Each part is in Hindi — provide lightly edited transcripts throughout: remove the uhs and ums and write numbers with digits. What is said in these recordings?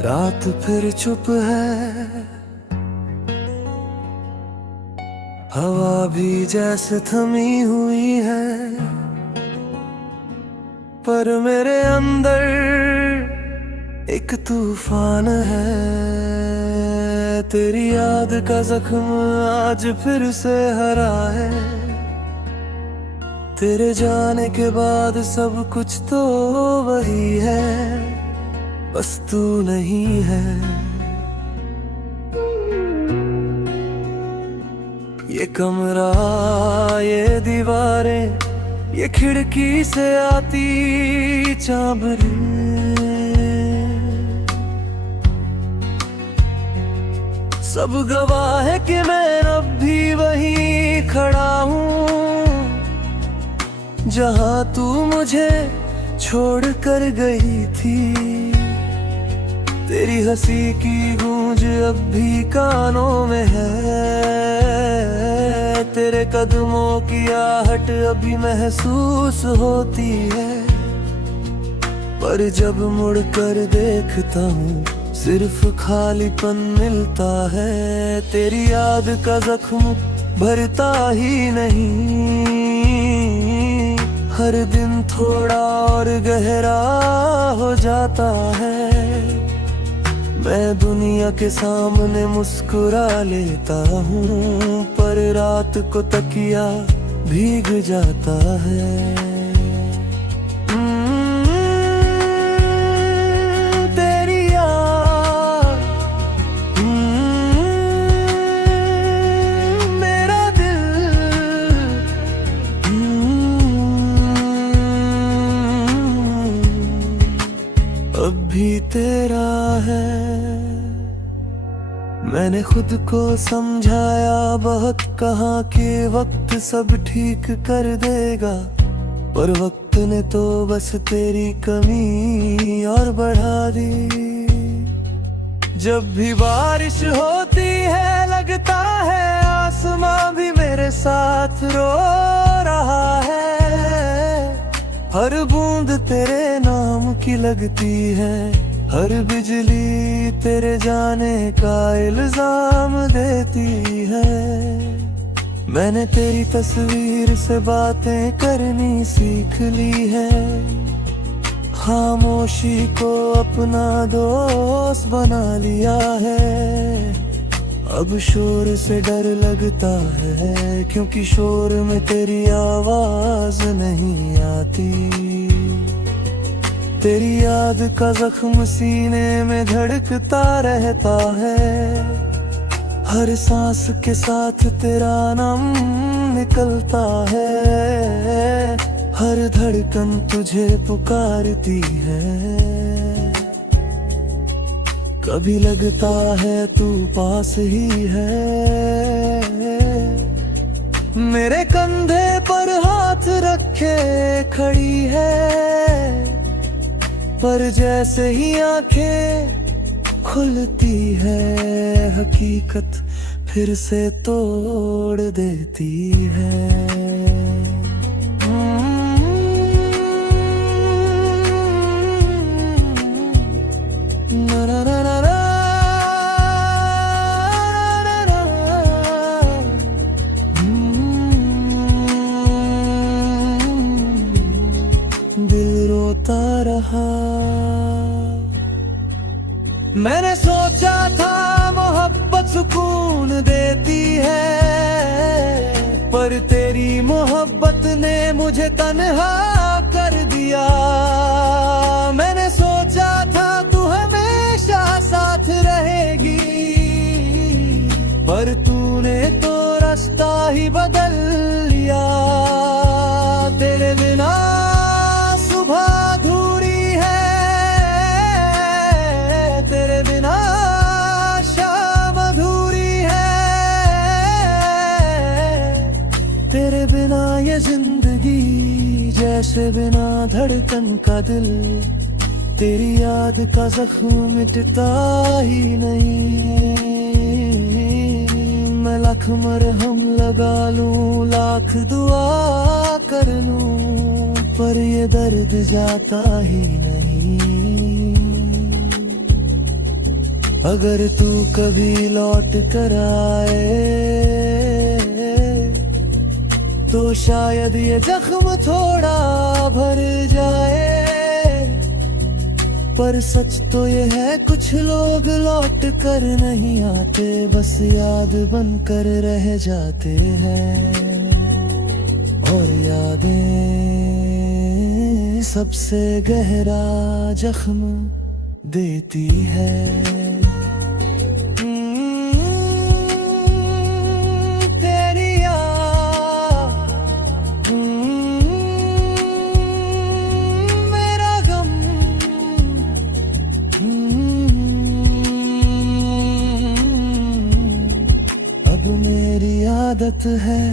रात फिर चुप है, हवा भी जैसे थमी हुई है, पर मेरे अंदर एक तूफान है। तेरी याद का जख्म आज फिर से हरा है। तेरे जाने के बाद सब कुछ तो वही है, बस तू नहीं है। ये कमरा, ये दीवारें, ये खिड़की से आती चाबरें, सब गवाह है कि मैं अब भी वहीं खड़ा हूँ, जहाँ तू मुझे छोड़ कर गई थी। तेरी हंसी की गूंज अब भी कानों में है, तेरे कदमों की आहट अभी महसूस होती है। पर जब मुड़ कर देखता हूँ सिर्फ खालीपन मिलता है। तेरी याद का जख्म भरता ही नहीं, हर दिन थोड़ा और गहरा हो जाता है। मैं दुनिया के सामने मुस्कुरा लेता हूँ, पर रात को तकिया भीग जाता है। तेरी याद, मेरा दिल, अब भी तेरा है। मैंने खुद को समझाया बहुत, कहा कि वक्त सब ठीक कर देगा, पर वक्त ने तो बस तेरी कमी और बढ़ा दी। जब भी बारिश होती है लगता है आसमां भी मेरे साथ रो रहा है। हर बूंद तेरे नाम की लगती है, हर बिजली तेरे जाने का इल्जाम देती है। मैंने तेरी तस्वीर से बातें करनी सीख ली है, खामोशी को अपना दोस्त बना लिया है। अब शोर से डर लगता है, क्योंकि शोर में तेरी आवाज नहीं आती। तेरी याद का जख्म सीने में धड़कता रहता है, हर सांस के साथ तेरा नाम निकलता है। हर धड़कन तुझे पुकारती है, कभी लगता है तू पास ही है। मेरे कंधे पर हाथ रखे खड़ी है, पर जैसे ही आंखें खुलती है हकीकत फिर से तोड़ देती है। दिल रोता रहा। मैंने सोचा था मोहब्बत सुकून देती है, पर तेरी मोहब्बत ने मुझे तन्हा कर दिया। मैंने सोचा था तू हमेशा साथ रहेगी, पर तूने तो रास्ता ही बदल लिया। तेरे बिना सुबह अधूरी है, तेरे बिना शाम अधूरी है, तेरे बिना ये जिंदगी जैसे बिना धड़कन का दिल। तेरी याद का जख्म मिटता ही नहीं। मैं लाख मरहम लगा लूं, लाख दुआ कर लूं, पर ये दर्द जाता ही नहीं। अगर तू कभी लौट कर आए तो शायद ये जख्म थोड़ा भर जाए। पर सच तो ये है कुछ लोग लौट कर नहीं आते, बस याद बनकर रह जाते हैं। और यादें सबसे गहरा जख्म देती है। तेरी याद मेरा गम। अब मेरी आदत है,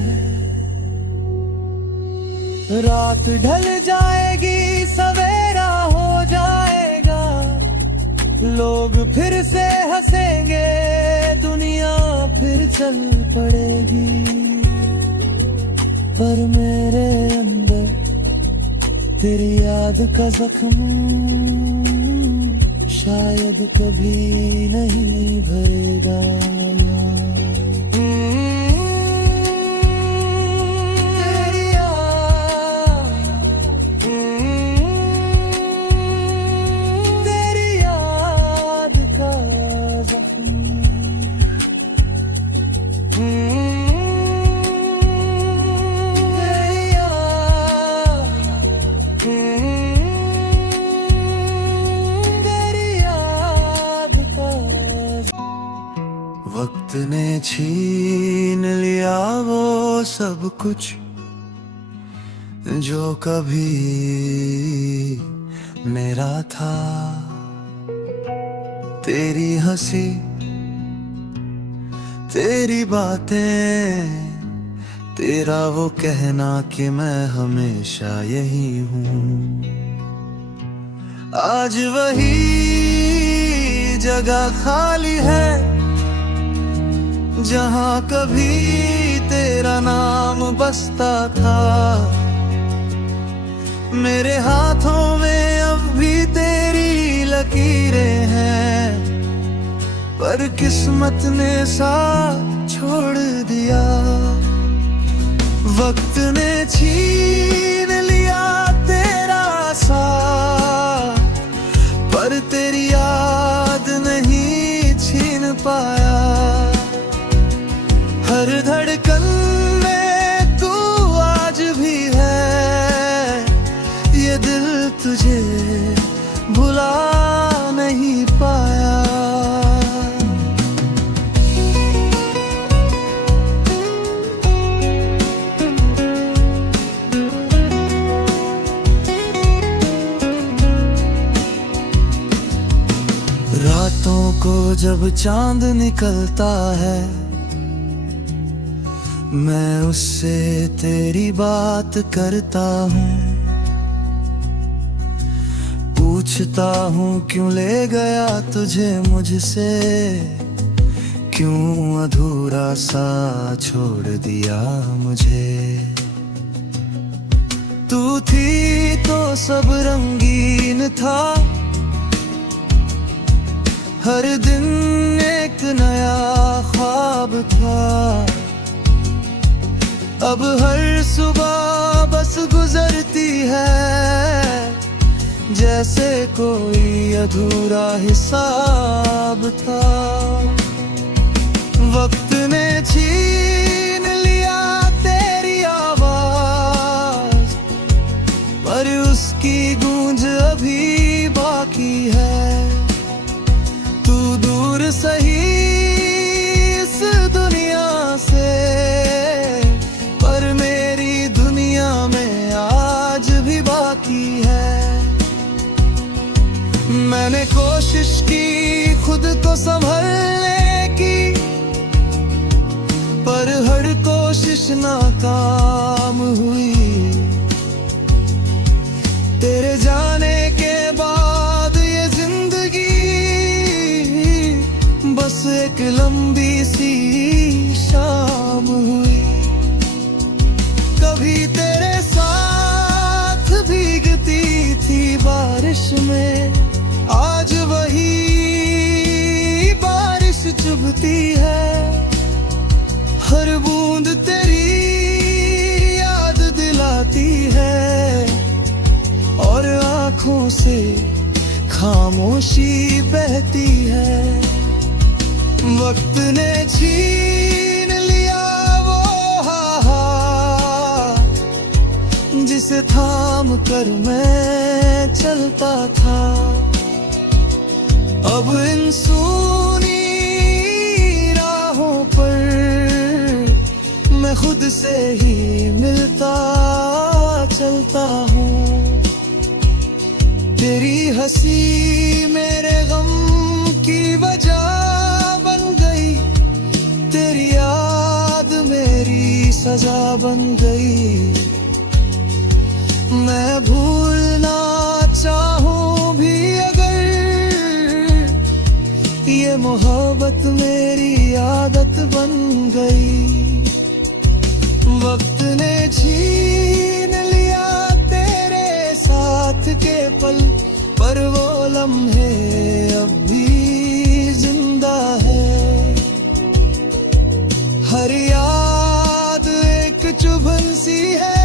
रात ढल जाएगी सवेरा हो जाएगा, लोग फिर से हंसेंगे, दुनिया फिर चल पड़ेगी। पर मेरे अंदर तेरी याद का जख्म शायद कभी नहीं भरेगा। वक्त ने छीन लिया वो सब कुछ जो कभी मेरा था। तेरी हंसी, तेरी बातें, तेरा वो कहना कि मैं हमेशा यही हूँ। आज वही जगह खाली है जहाँ कभी तेरा नाम बसता था। मेरे हाथों में अब भी तेरी लकीरें हैं, पर किस्मत ने साथ छोड़ दिया। वक्त ने छीन लिया तेरा साथ, पर तेरी याद नहीं छीन पाया। हर धड़कन में तू आज भी है, ये दिल तुझे भुला नहीं पाया। रातों को जब चांद निकलता है, मैं उससे तेरी बात करता हूँ। पूछता हूँ क्यों ले गया तुझे मुझसे, क्यों अधूरा सा छोड़ दिया मुझे। तू थी तो सब रंगीन था, हर दिन एक नया ख्वाब था। अब हर सुबह बस गुजरती है, जैसे कोई अधूरा हिसाब था। वक्त ने छीन लिया तेरी आवाज, पर उसकी गूंज अभी बाकी है। तू दूर सही इस दुनिया से, पर मेरी दुनिया में आज भी बाकी है। मैंने कोशिश की खुद को संभलने की, पर हर कोशिश नाकाम हुई। तेरे जाने के बाद ये जिंदगी बस एक लंबी सी शाम हुई। कभी तेरे साथ भीगती थी बारिश में, आज वही चुभती है, हर बूंद तेरी याद दिलाती है, और आंखों से खामोशी बहती है। वक्त ने छीन लिया वो हाहा जिसे थाम कर मैं चलता था। अब इन सूनी राहों पर मैं खुद से ही मिलता चलता हूँ। तेरी हंसी मेरे गम की वजह बन गई, तेरी याद मेरी सजा बन गई। मैं भूलना चाहूं भी अगर, ये मोहब्बत मेरी आदत बन गई। वक्त ने छीन लिया तेरे साथ के पल, पर वो लम्हे अब भी जिंदा है। हर याद एक चुभन सी है,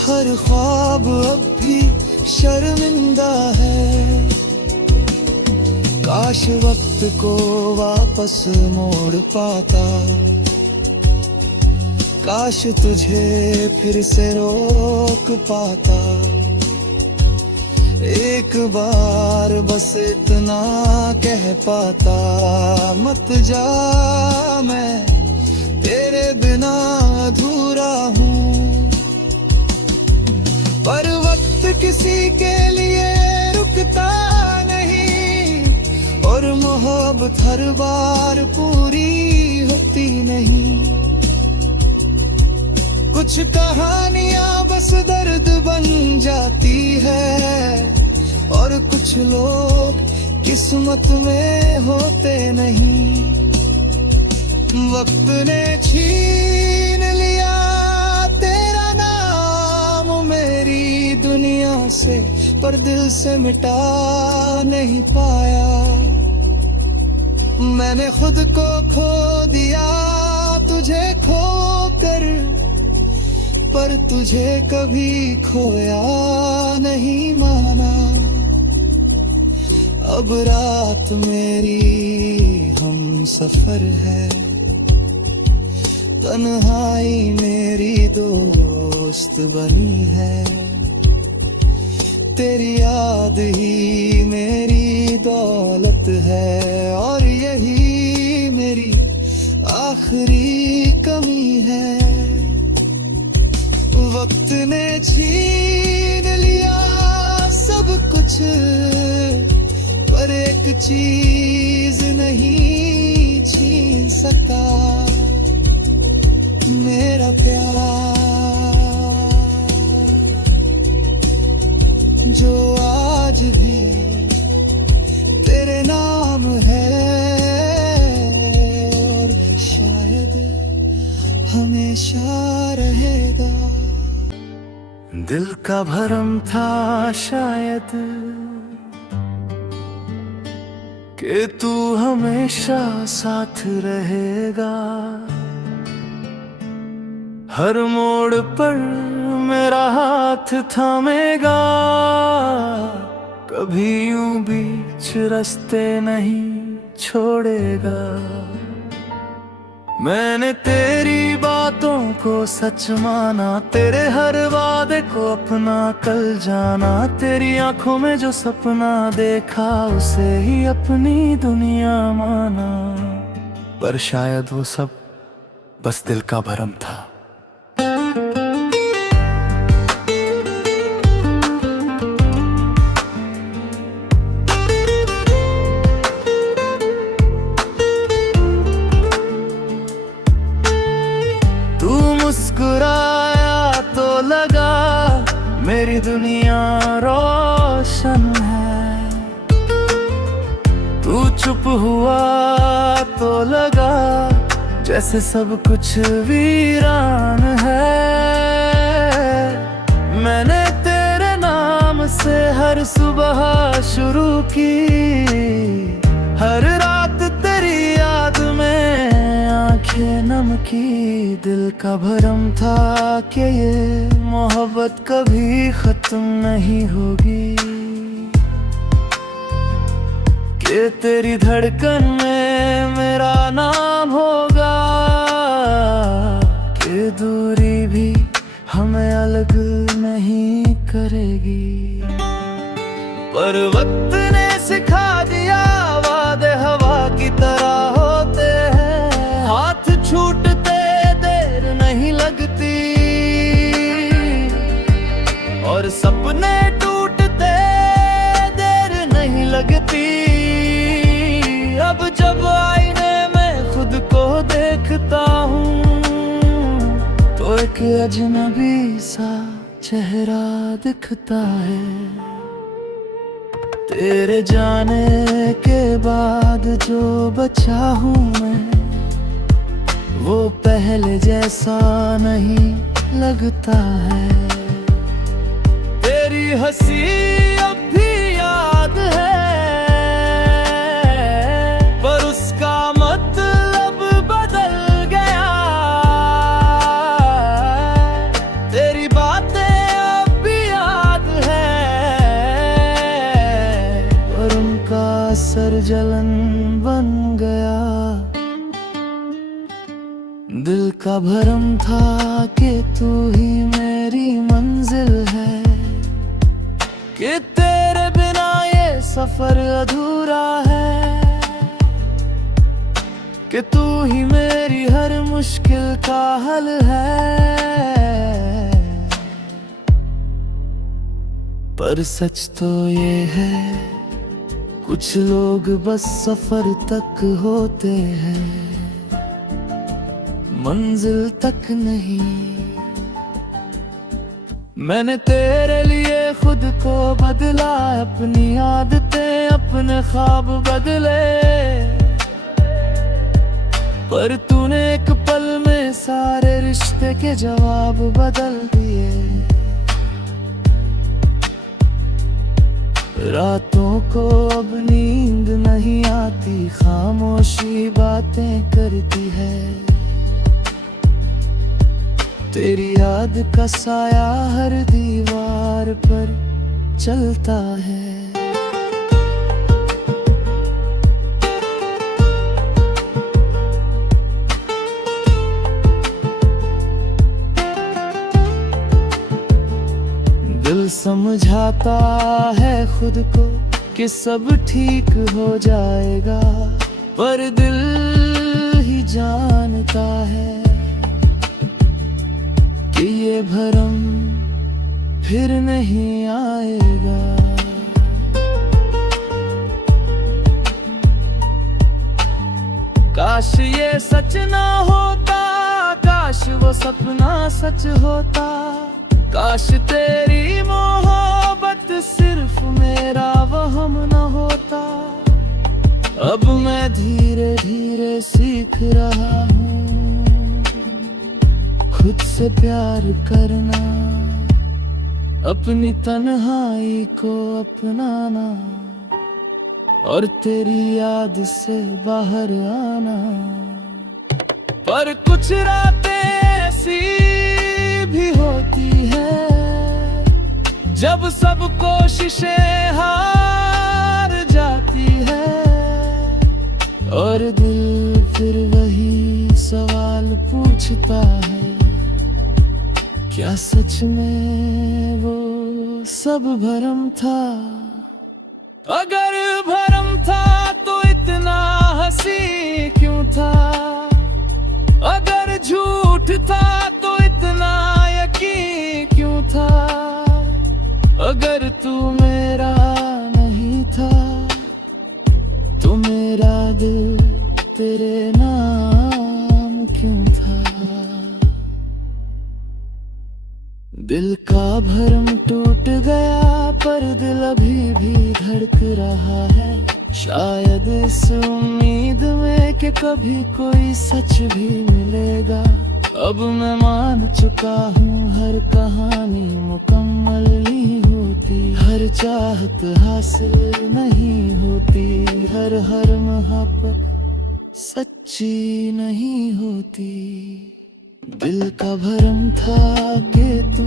हर ख्वाब अब भी शर्मिंदा है। काश वक्त को वापस मोड़ पाता, काश तुझे फिर से रोक पाता। एक बार बस इतना कह पाता, मत जा मैं तेरे बिना अधूरा हूँ। पर वक्त किसी के लिए रुकता नहीं, और मोहब्बत हर बार पूरी होती नहीं। कुछ कहानियां बस दर्द बन जाती है, और कुछ लोग किस्मत में होते नहीं। वक्त ने छीन लिया तेरा नाम मेरी दुनिया से, पर दिल से मिटा नहीं पाया। मैंने खुद को खो दिया तुझे खो कर, पर तुझे कभी खोया नहीं माना। अब रात मेरी हम सफर है, तन्हाई मेरी दोस्त बनी है। तेरी याद ही मेरी दौलत है, और यही मेरी आखिरी कमी है। वक्त ने छीन लिया सब कुछ, पर एक चीज नहीं छीन सका, मेरा प्यार जो आज भी तेरे नाम है, और शायद हमेशा रहेगा। दिल का भरम था शायद कि तू हमेशा साथ रहेगा। हर मोड़ पर मेरा हाथ थामेगा, कभी यूं बीच रास्ते नहीं छोड़ेगा। मैंने तेरी बातों को सच माना, तेरे हर वादे को अपना कल जाना। तेरी आंखों में जो सपना देखा, उसे ही अपनी दुनिया माना। पर शायद वो सब बस दिल का भरम था। मुस्कुराया तो लगा मेरी दुनिया रोशन है। तू चुप हुआ तो लगा जैसे सब कुछ वीरान है। मैंने तेरे नाम से हर सुबह शुरू की, हर की दिल का भरम था कि ये मोहब्बत कभी खत्म नहीं होगी, कि तेरी धड़कन में मेरा नाम होगा, कि दूरी भी हमें अलग नहीं करेगी। पर वक्त ने सिखा दिया वादे हवा की तरह होते हैं, हाथ छूटते देर नहीं लगती और सपने टूटते देर नहीं लगती। अब जब आईने में खुद को देखता हूँ तो एक अजनबी सा चेहरा दिखता है। तेरे जाने के बाद जो बचा हूँ मैं, वो पहले जैसा नहीं लगता है। तेरी हंसी अब भी याद है, पर उसका मतलब बदल गया। तेरी बातें अब भी याद है, पर उनका असर जलन बन गया। दिल का भरम था कि तू ही मेरी मंजिल है, कि तेरे बिना ये सफर अधूरा है, कि तू ही मेरी हर मुश्किल का हल है। पर सच तो ये है, कुछ लोग बस सफर तक होते हैं, मंजिल तक नहीं। मैंने तेरे लिए खुद को बदला, अपनी आदतें अपने ख्वाब बदले, पर तूने एक पल में सारे रिश्ते के जवाब बदल दिए। रातों को अब नींद नहीं आती, खामोशी बातें करती है। तेरी याद का साया हर दीवार पर चलता है। दिल समझाता है खुद को कि सब ठीक हो जाएगा, पर दिल ही जानता है कि ये भरम फिर नहीं आएगा। काश ये सच ना होता, काश वो सपना सच होता, काश तेरी मोहब्बत सिर्फ मेरा वहम न होता। अब मैं धीरे धीरे सीख रहा हूँ खुद से प्यार करना, अपनी तन्हाई को अपनाना और तेरी याद से बाहर आना। पर कुछ रातें ऐसी भी होती है जब सब कोशिशें हार जाती है, और दिल फिर वही सवाल पूछता है, क्या सच में वो सब भरम था? अगर भरम था तो इतना हंसी क्यों था? अगर झूठ था तो इतना यकीन क्यों था? अगर तू मेरा नहीं था तो मेरा दिल तेरे नाम क्यों था? दिल का भरम टूट गया पर दिल अभी भी धड़क रहा है, शायद इस उम्मीद में कि कभी कोई सच भी मिलेगा। अब मैं मान चुका हूँ हर कहानी मुकम्मल नहीं होती, हर चाहत हासिल नहीं होती, हर मोहब्बत सच्ची नहीं होती। दिल का भरम था कि तू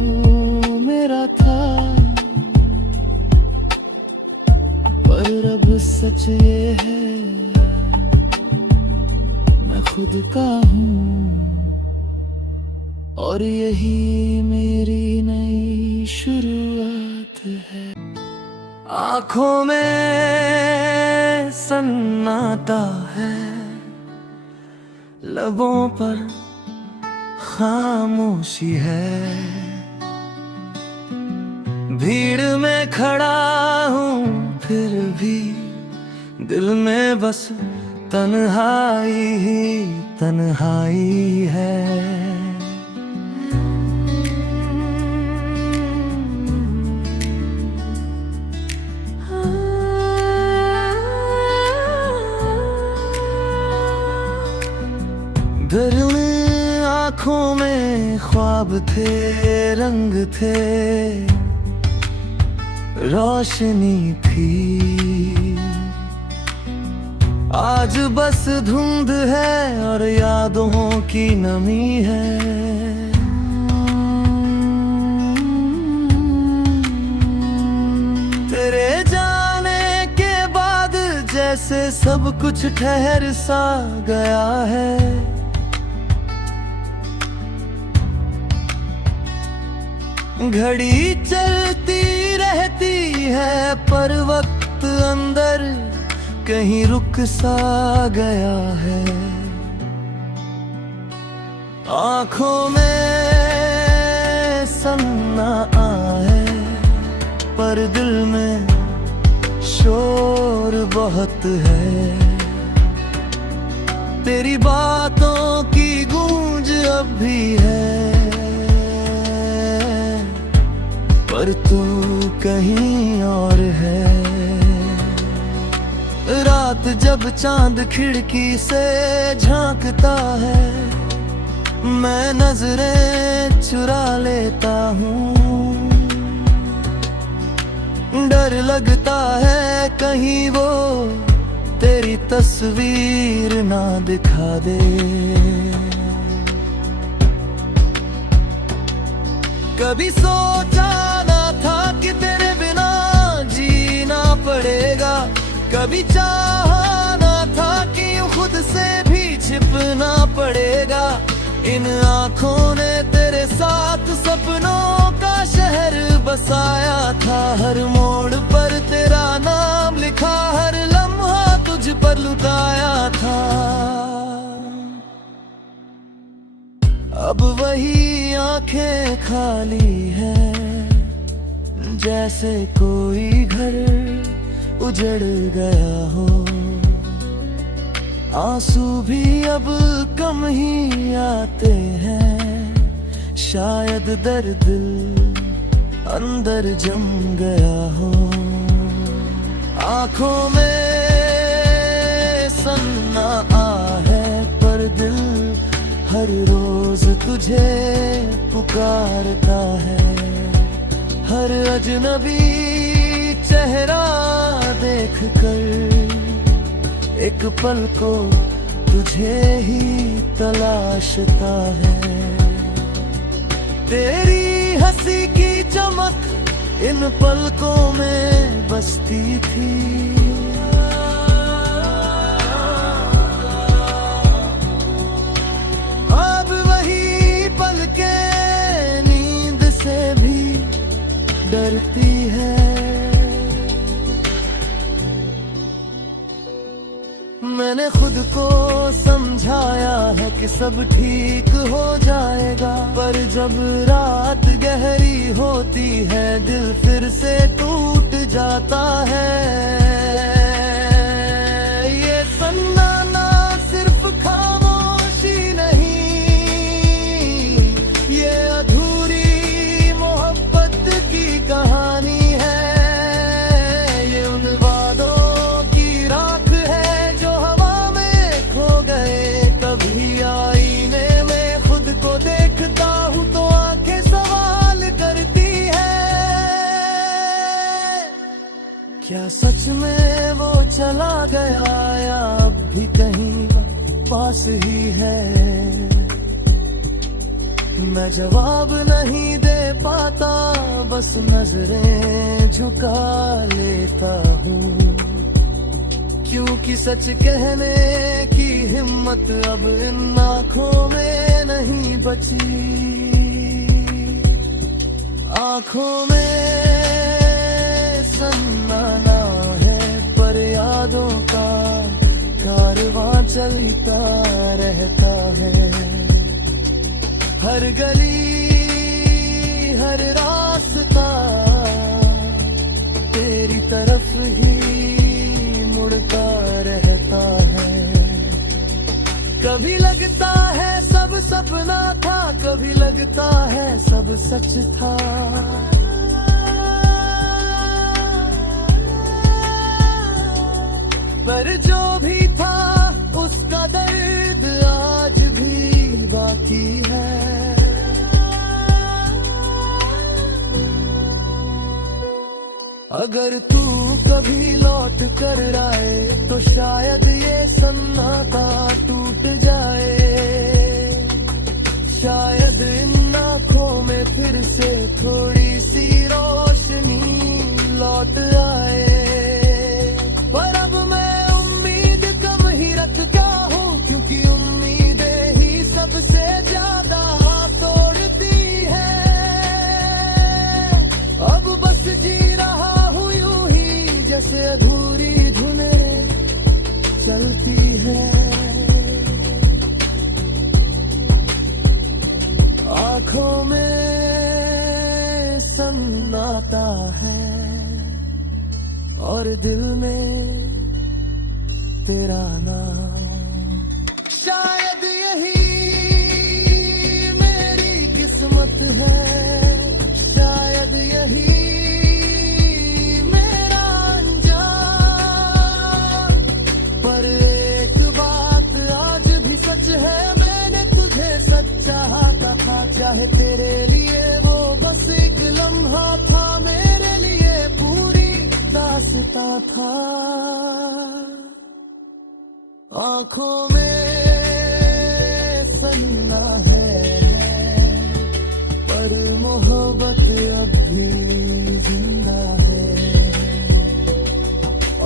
मेरा था, पर अब सच ये है मैं खुद का हूँ, और यही मेरी नई शुरुआत है। आँखों में सन्नाटा है, लबों पर खामोशी है। भीड़ में खड़ा हूँ फिर भी दिल में बस तन्हाई ही तन्हाई है। घर में आँखों में ख्वाब थे, रंग थे, रोशनी थी। आज बस धुंध है और यादों की नमी है। तेरे जाने के बाद जैसे सब कुछ ठहर सा गया है। घड़ी चलती रहती है पर वक्त अंदर कहीं रुक सा गया है। आँखों में सन्नाटा है पर दिल में शोर बहुत है। तेरी बातों की गूंज अब भी है, पर तू कहीं और है। रात जब चांद खिड़की से झांकता है, मैं नजरें चुरा लेता हूँ। डर लगता है कहीं वो तेरी तस्वीर ना दिखा दे। कभी सोचा ना था कि तेरे बिना जीना पड़ेगा, कभी चाहा ना था कि खुद से भी छिपना पड़ेगा। इन आँखों ने तेरे साथ सपनों का शहर बसाया था। हर मोड़ पर तेरा नाम लिखा, हर लम्हा तुझ पर लुटाया था। अब वही आंखें खाली है, जैसे कोई घर उजड़ गया हो। आंसू भी अब कम ही आते हैं, शायद दर्द अंदर जम गया हो। आंखों में सन्नाटा है पर दिल हर रोज तुझे पुकारता है। हर अजनबी चेहरा देख कर एक पल को तुझे ही तलाशता है। तेरी हंसी की चमक इन पलकों में बसती थी। डरती है मैंने खुद को समझाया है कि सब ठीक हो जाएगा, पर जब रात गहरी होती है दिल फिर से टूट जाता है। ये सन्नाटा सिर्फ खामोशी नहीं, ये अधूरी मोहब्बत की कहानी है। ये उन वादों की राख है जो हवा में खो गए। कभी आईने में खुद को देखता हूँ तो आंखें सवाल करती है, क्या सच में वो चला गया या अब भी कहीं पास ही है। मैं जवाब नहीं दे पाता, बस नजरें झुका लेता हूँ, क्योंकि सच कहने की हिम्मत अब इन आँखों में नहीं बची। आँखों में सन्नाटा है, पर यादों का कारवां चलता रहता है। हर गली हर रास्ता तेरी तरफ ही मुड़ता रहता है। कभी लगता है सब सपना था, कभी लगता है सब सच था। पर जो भी था उसका दर्द आज भी बाकी है। अगर तू कभी लौट कर आए तो शायद ये सन्नाटा टूट जाए। शायद इन आँखों में फिर से थोड़ी सी रोशनी लौट आए। पर अब मैं उम्मीद कम ही रखता हूँ, क्योंकि उम्मीदें ही सबसे ज्यादा तोड़ती है। अब बस जी रहा हूँ यूं ही, जैसे अधूरी धुनें चलती है। आँखों में सन्नाटा है और दिल में तेरा नाम। शायद यही मेरी किस्मत है, शायद यही मेरा अंजाम। पर एक बात आज भी सच है, मैंने तुझे सच चाहता था। चाहे तेरे लिए वो बस एक लम्हा था, मेरे लिए पूरी दास्तां था। आँखों में सन्ना है, पर मोहब्बत अब भी जिंदा है।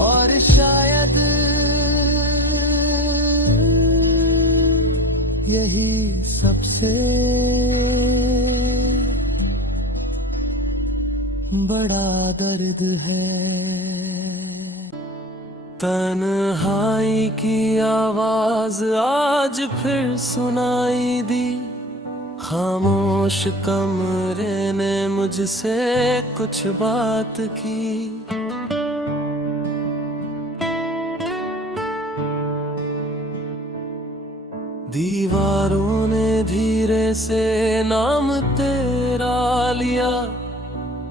और शायद यही सबसे बड़ा दर्द है। तन्हाई की आवाज आज फिर सुनाई दी, खामोश कमरे ने मुझसे कुछ बात की। दीवारों ने धीरे से नाम तेरा लिया,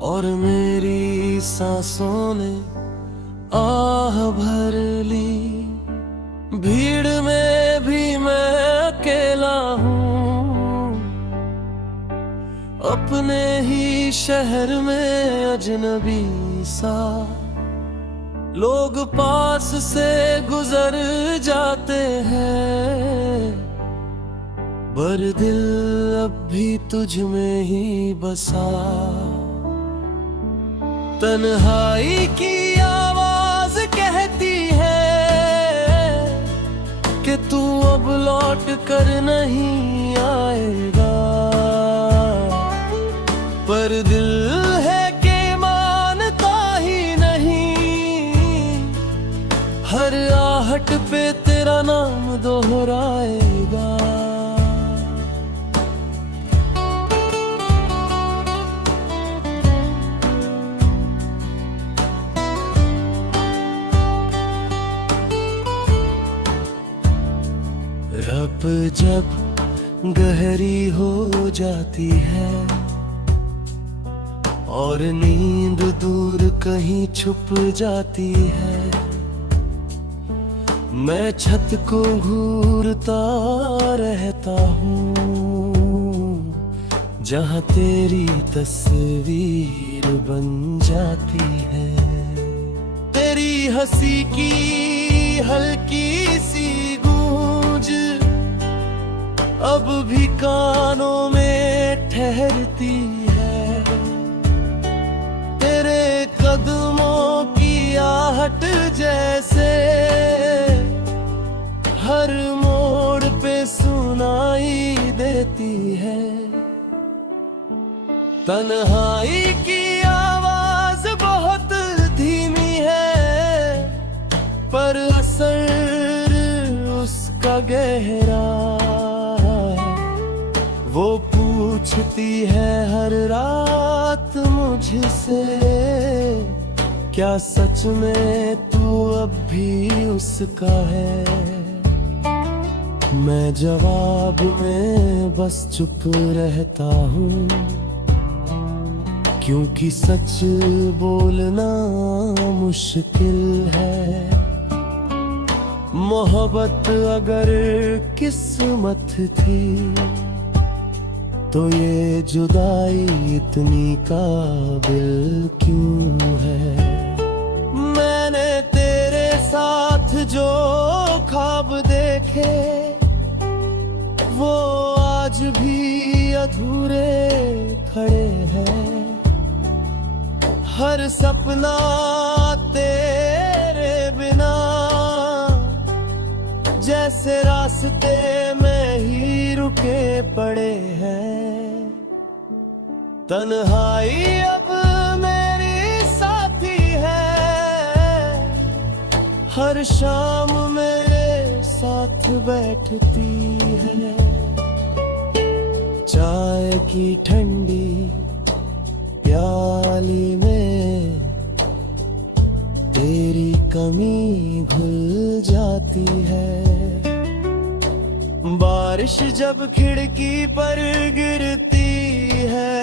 और मेरी सांसों ने आह भर ली। भीड़ में भी मैं अकेला हूँ, अपने ही शहर में अजनबी सा। लोग पास से गुजर जाते हैं, पर दिल अब भी तुझ में ही बसा। तन्हाई की आवाज कहती है कि तू अब लौट कर नहीं आएगा, पर दिल है कि मानता ही नहीं। हर आहट पे तेरा नाम दोहराएगा। रब जब गहरी हो जाती है और नींद दूर कहीं छुप जाती है, मैं छत को घूरता रहता हूँ, जहाँ तेरी तस्वीर बन जाती है। तेरी हंसी की हल्की सी गूंज अब भी कानों में ठहरती है तेरे कदमों की आहट जैसे, हर मोड़ पे सुनाई देती है। तन्हाई की आवाज बहुत धीमी है, पर असर उसका गहरा है। वो पूछती है हर रात मुझसे, क्या सच में तू अब भी उसका है? मैं जवाब में बस चुप रहता हूँ, क्योंकि सच बोलना मुश्किल है। मोहब्बत अगर किस्मत थी, तो ये जुदाई इतनी काबिल क्यों है? मैंने तेरे साथ जो ख्वाब देखे, वो आज भी अधूरे खड़े हैं। हर सपना तेरे बिना जैसे रास्ते में ही रुके पड़े हैं। तन्हाई अब मेरी साथी है, हर शाम मेरे साथ बैठती है। चाय की ठंडी प्याली में तेरी कमी घुल जाती है। बारिश जब खिड़की पर गिरती है,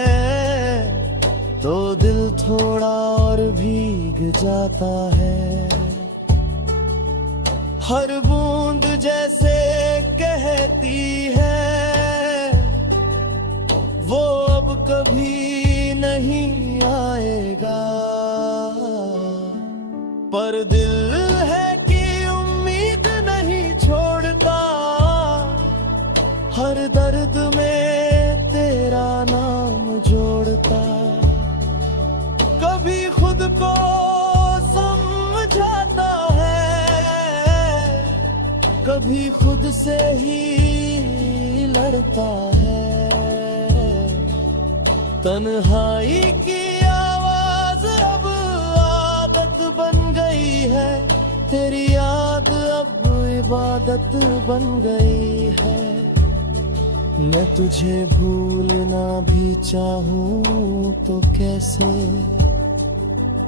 तो दिल थोड़ा और भीग जाता है। हर बूंद जैसे कहती है, वो अब कभी नहीं आएगा। पर दिल है कि उम्मीद नहीं छोड़ता, हर दर्द में तेरा नाम जोड़ता। कभी खुद को समझाता है, कभी खुद से ही लड़ता है। तन्हाई की आवाज अब आदत बन गई है, तेरी याद अब इबादत बन गई है। मैं तुझे भूलना भी चाहूं तो कैसे,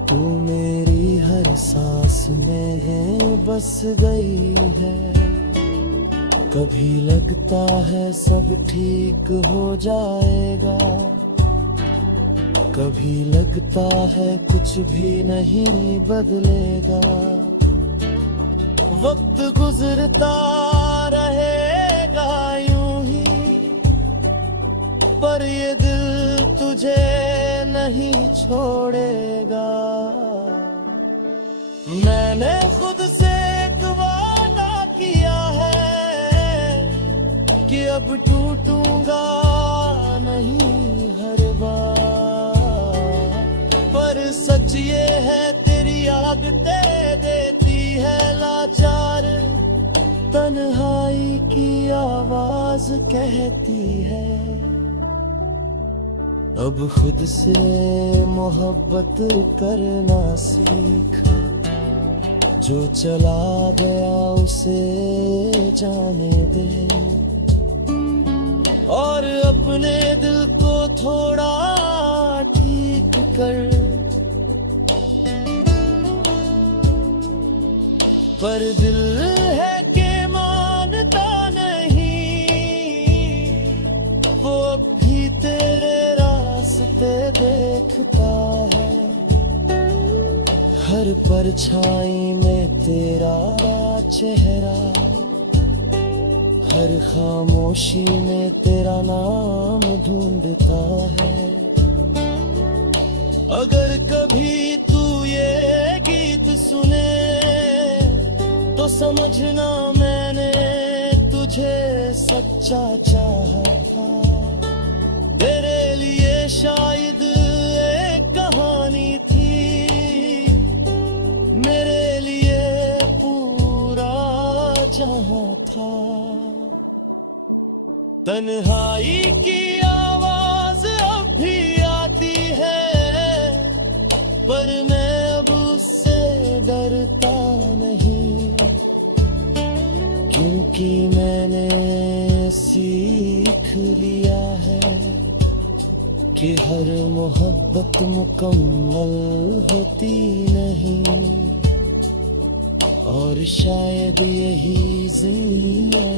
तू मेरी हर सांस में बस गई है। कभी लगता है सब ठीक हो जाएगा, कभी लगता है कुछ भी नहीं बदलेगा। वक्त गुजरता रहेगा यूं ही, पर ये दिल तुझे नहीं छोड़ेगा। मैंने खुद से एक वादा किया है कि अब टूटूंगा नहीं हर बार। पर सच ये है तेरी याद दे देती है लाचार। तन्हाई की आवाज कहती है, अब खुद से मोहब्बत करना सीख। जो चला गया उसे जाने दे, और अपने दिल को थोड़ा ठीक कर। पर दिल है कि मानता नहीं, वो अब भी तेरे रास्ते देखता है। हर परछाई में तेरा चेहरा, हर खामोशी में तेरा नाम ढूंढता है। अगर कभी तू ये गीत सुने, तो समझना मैंने तुझे सच्चा चाहा था। तेरे लिए शायद एक कहानी थी, मेरे लिए पूरा जहां था। तन्हाई की आवाज अब भी आती है, पर मैं अब उससे डरता नहीं, क्योंकि मैंने सीख लिया है कि हर मोहब्बत मुकम्मल होती नहीं, और शायद यही जिंदगी है।